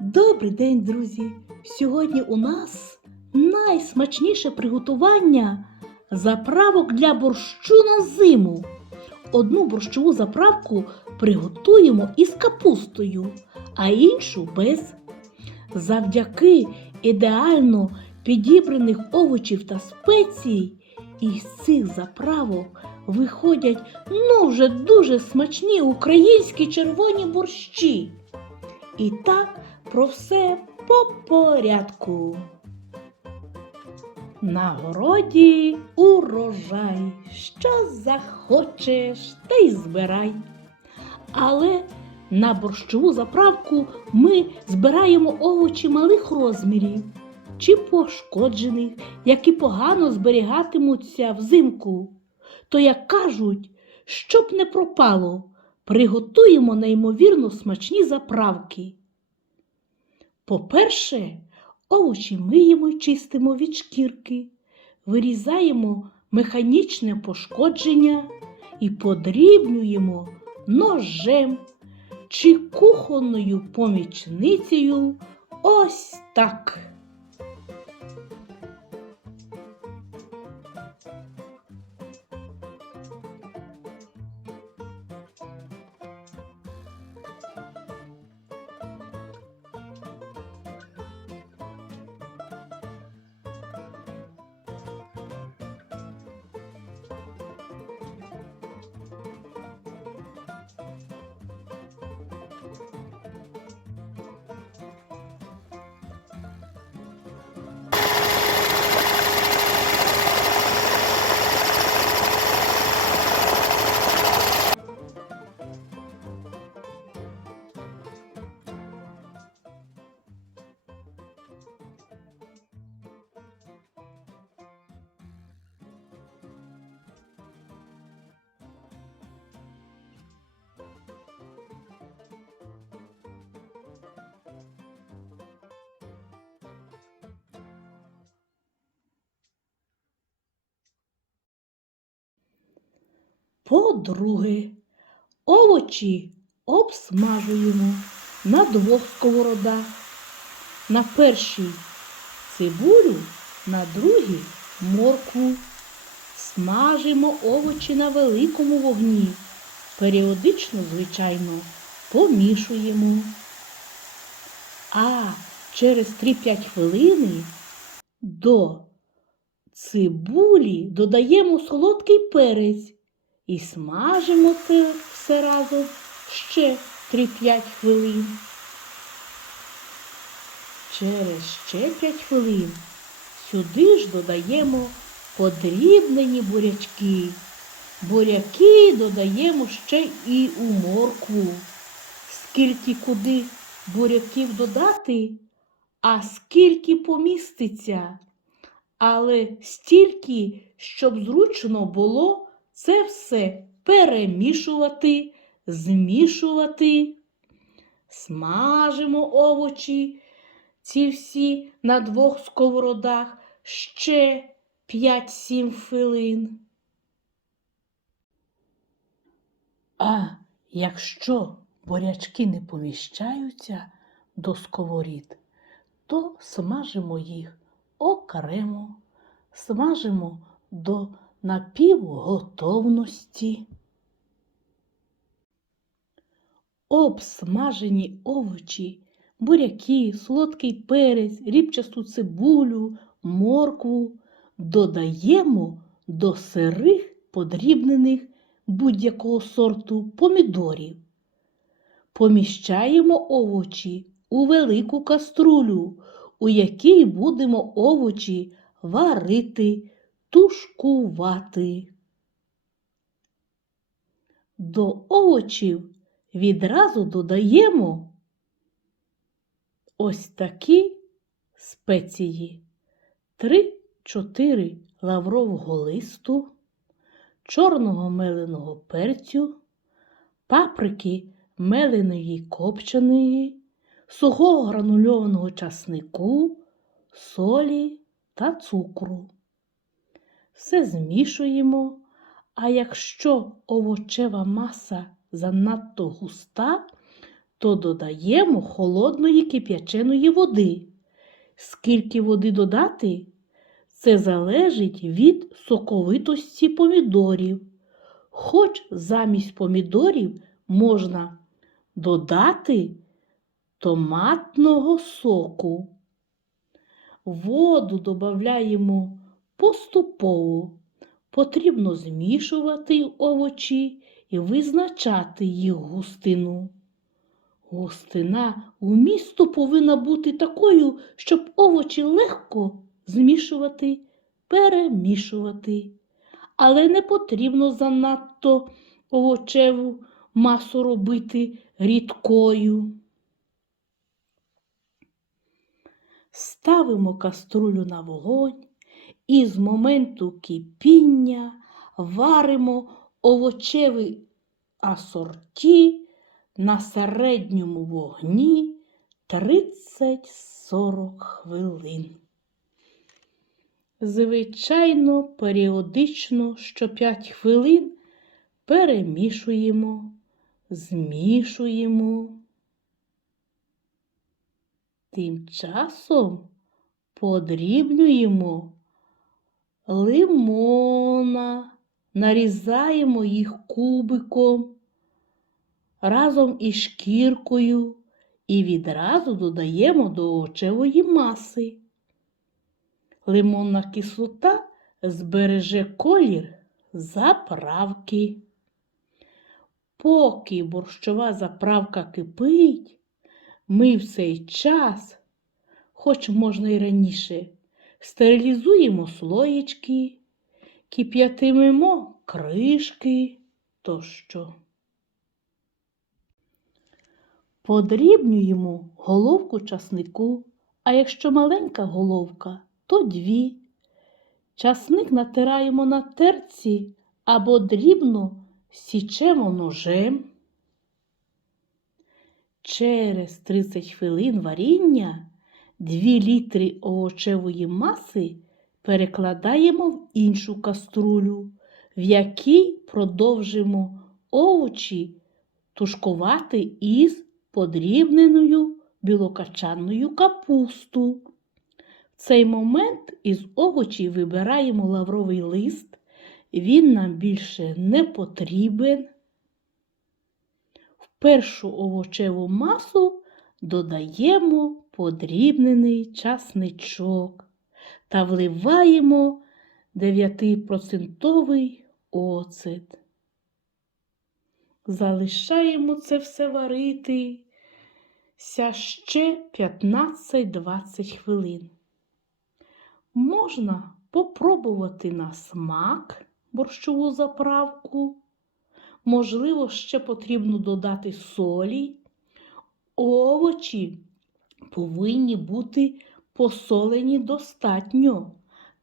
Добрий день, друзі! Сьогодні у нас найсмачніше приготування заправок для борщу на зиму. Одну борщову заправку приготуємо із капустою, а іншу без. Завдяки ідеально підібраних овочів та спецій із цих заправок виходять ну вже дуже смачні українські червоні борщі. І так про все по порядку. На городі урожай, що захочеш, та й збирай. Але на борщову заправку ми збираємо овочі малих розмірів чи пошкоджених, які погано зберігатимуться взимку. То, як кажуть, щоб не пропало, приготуємо неймовірно смачні заправки. По-перше, овочі миємо і чистимо від шкірки, вирізаємо механічне пошкодження і подрібнюємо ножем чи кухонною помічницею ось так. По-друге, овочі обсмажуємо на двох сковородах. На першій цибулю, на другій моркву. Смажимо овочі на великому вогні. Періодично, звичайно, помішуємо. А через 3-5 хвилини до цибулі додаємо солодкий перець і смажимо це все разом ще 3-5 хвилин. Через ще 5 хвилин сюди ж додаємо подрібнені бурячки. Буряки додаємо ще і у моркву. Скільки куди буряків додати, а скільки поміститься. Але стільки, щоб зручно було це все перемішувати, змішувати. Смажимо овочі ці всі на двох сковородах ще 5-7 хвилин. А якщо бурячки не поміщаються до сковорід, то смажимо їх окремо, смажимо до напівготовності. Обсмажені овочі, буряки, солодкий перець, рібчасту цибулю, моркву додаємо до сирих подрібнених будь-якого сорту помідорів. Поміщаємо овочі у велику каструлю, у якій будемо овочі варити, тушкувати. До овочів відразу додаємо ось такі спеції. 3-4 лаврового листу, чорного меленого перцю, паприки меленої копченої, сухого гранульованого часнику, солі та цукру. Все змішуємо, а якщо овочева маса занадто густа, то додаємо холодної кип'яченої води. Скільки води додати? Це залежить від соковитості помідорів. Хоч замість помідорів можна додати томатного соку. Воду додаємо поступово. Потрібно змішувати овочі і визначати їх густину. Густина у місту повинна бути такою, щоб овочі легко змішувати, перемішувати. Але не потрібно занадто овочеву масу робити рідкою. Ставимо каструлю на вогонь і з моменту кипіння варимо овочевий асорті на середньому вогні 30-40 хвилин. Звичайно, періодично що 5 хвилин перемішуємо, змішуємо. Тим часом подрібнюємо лимона, нарізаємо їх кубиком разом із шкіркою і відразу додаємо до овочевої маси. Лимонна кислота збереже колір заправки. Поки борщова заправка кипить, ми в цей час, хоч можна й раніше, стерилізуємо слоєчки, кип'ятимемо кришки тощо. Подрібнюємо головку часнику, а якщо маленька головка, то дві. Часник натираємо на терці або дрібно січемо ножем. Через 30 хвилин варіння 2 літри овочевої маси перекладаємо в іншу каструлю, в якій продовжимо овочі тушкувати із подрібненою білокачанною капусту. В цей момент із овочів вибираємо лавровий лист, він нам більше не потрібен. В першу овочеву масу додаємо подрібнений часничок та вливаємо 9% оцет. Залишаємо це все варити ся ще 15-20 хвилин. Можна попробувати на смак борщову заправку. Можливо, ще потрібно додати солі. Овочі повинні бути посолені достатньо.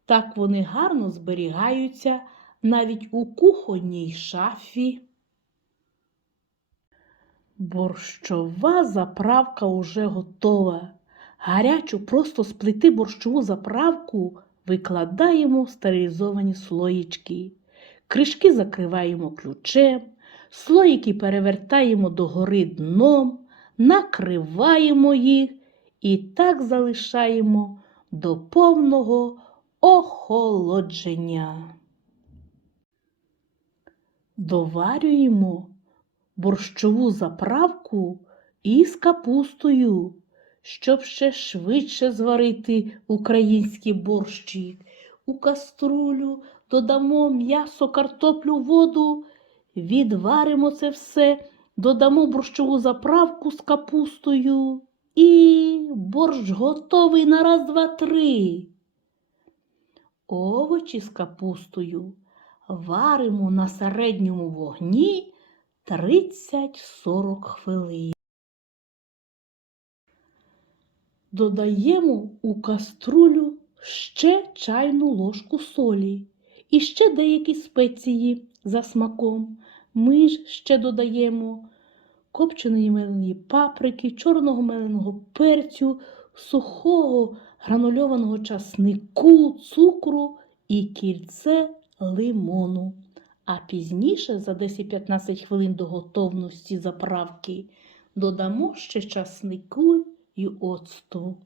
Так вони гарно зберігаються навіть у кухонній шафі. Борщова заправка уже готова. Гарячу просто з плити борщову заправку викладаємо в стерилізовані слоїчки. Кришки закриваємо ключем, слоїки перевертаємо догори дном, накриваємо їх і так залишаємо до повного охолодження. Доварюємо борщову заправку із капустою, щоб ще швидше зварити український борщик. У каструлю додамо м'ясо, картоплю, воду, відваримо це все, додамо борщову заправку з капустою. І борщ готовий на раз, два, три. Овочі з капустою варимо на середньому вогні 30-40 хвилин. Додаємо у каструлю ще чайну ложку солі і ще деякі спеції за смаком. Ми ж ще додаємо копченої меленої паприки, чорного меленого перцю, сухого гранульованого часнику, цукру і кільце лимону. А пізніше, за 10-15 хвилин до готовності заправки, додамо ще часнику й оцту.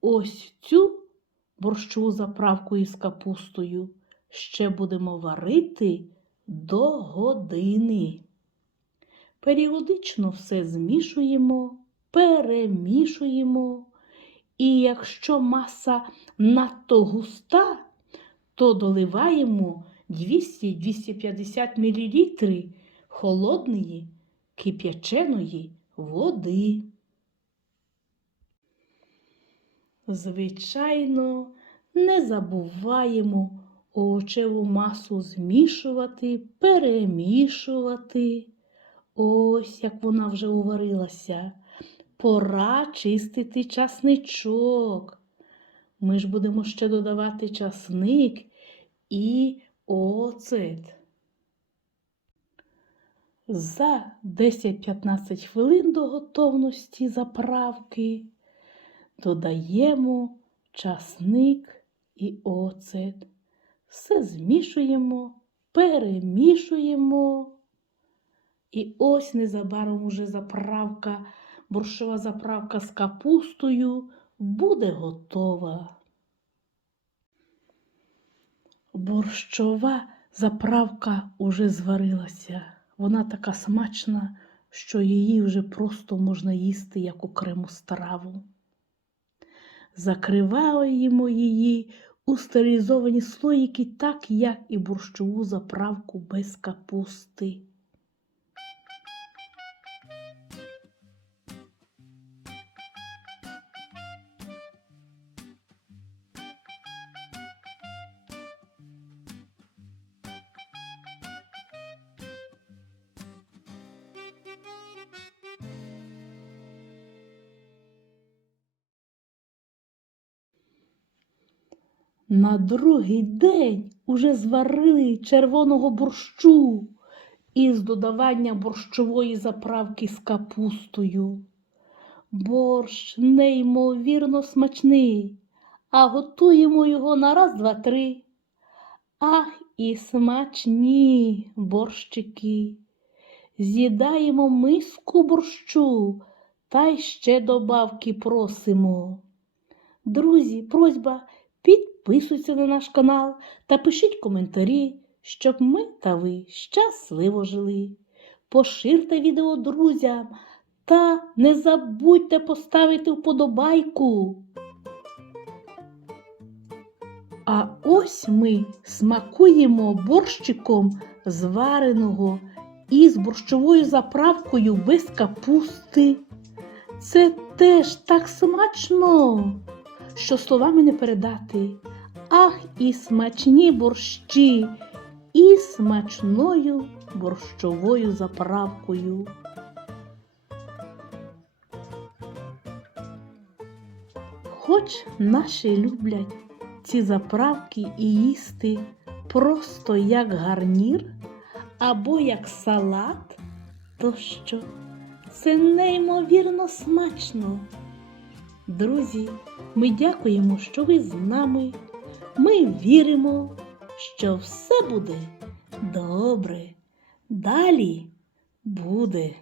Ось цю борщову заправку із капустою ще будемо варити до години. Періодично все змішуємо, перемішуємо, і якщо маса надто густа, то доливаємо 200-250 мл холодної кип'яченої води. Звичайно, не забуваємо овочеву масу змішувати, перемішувати. Ось як вона вже уварилася. Пора чистити часничок. Ми ж будемо ще додавати часник і оцет. За 10-15 хвилин до готовності заправки додаємо часник і оцет. Все змішуємо, перемішуємо. І ось незабаром уже заправка, борщова заправка з капустою буде готова. Борщова заправка уже зварилася. Вона така смачна, що її вже просто можна їсти як окрему страву. Закриваємо її у стерилізовані слоїки, так як і борщову заправку без капусти. На другий день уже зварили червоного борщу із додавання борщової заправки з капустою. Борщ неймовірно смачний, а готуємо його на раз, два, три. Ах, і смачні борщики. З'їдаємо миску борщу та й ще добавки просимо. Друзі, просьба, підписуйтесь на наш канал та пишіть коментарі, щоб ми та ви щасливо жили. Поширте відео друзям та не забудьте поставити вподобайку. А ось ми смакуємо борщиком звареного із борщовою заправкою без капусти. Це теж так смачно, що словами не передати. Ах, і смачні борщі, і смачною борщовою заправкою. Хоч наші люблять ці заправки і їсти просто як гарнір або як салат, то що це неймовірно смачно. Друзі, ми дякуємо, що ви з нами. Ми віримо, що все буде добре. Далі буде.